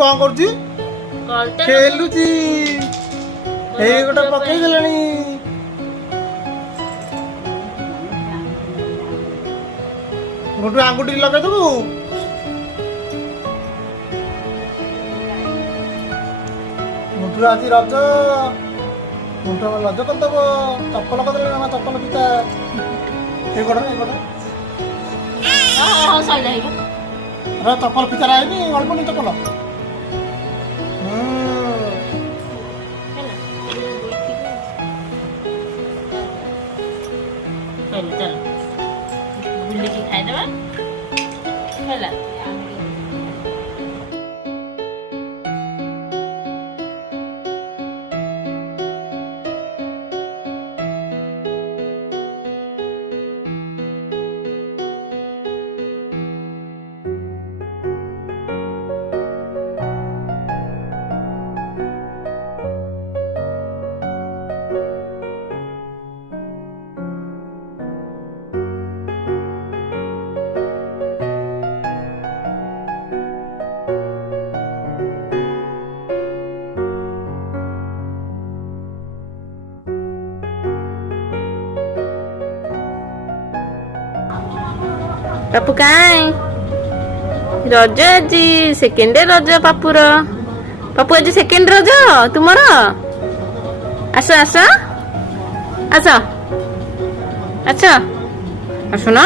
कौन करजी खेलुची हे गोटे पकई देलानी गोटे आंगुठी लगे देबू मुठू आज रज मुठू रज करदेव चप्पल करदे चप्पल पिता ये गोटे चप्पल पिता रही अल्प नहीं चप्पल चल बुल्ली खाईदेवा है पापू काय रज आज सेकेंड रज पापुर पापू आज सेकेंड रज तुमर आस आस आस अच्छा आसुन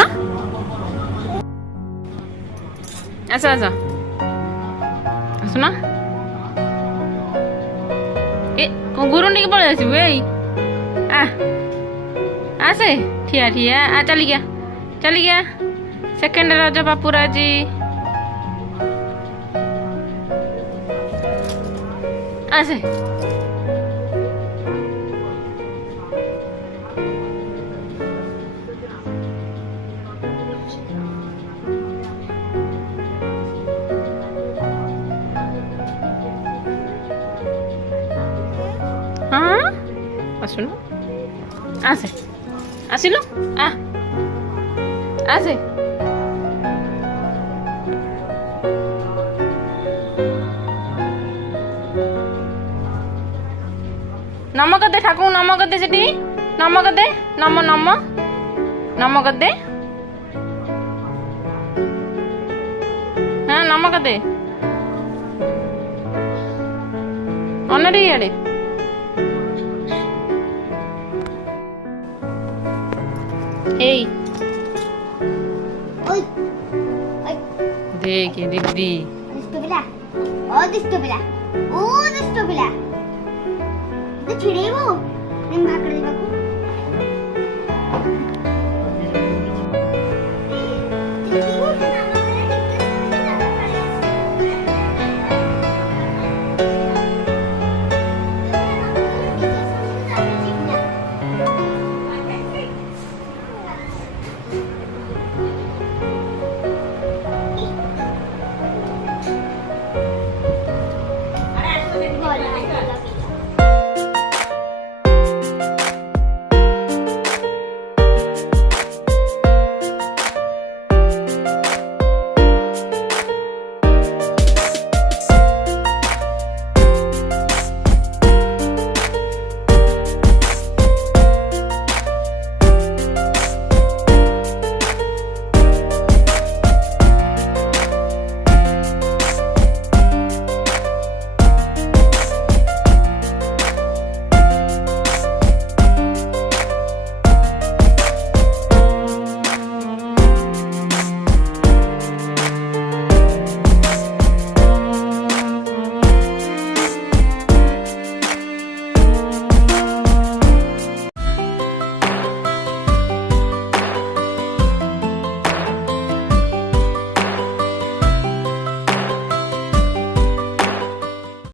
आस आस आसुन ए गुरु नहीं पड़े आसबु ए आसे ठिया ठिया आ चली गया सेकेंड रज पापुरा जी आसे हाँ आसुन आसे आसिलु आसे नम कर दे ठाकुर नम कर दे सेठी नम कर दे नम नम नम कर दे हाँ नम कर दे अनरे इे देख दीदी ओ दिस्तो पिला ओ दिस्तो पिला तो छिड़ेबो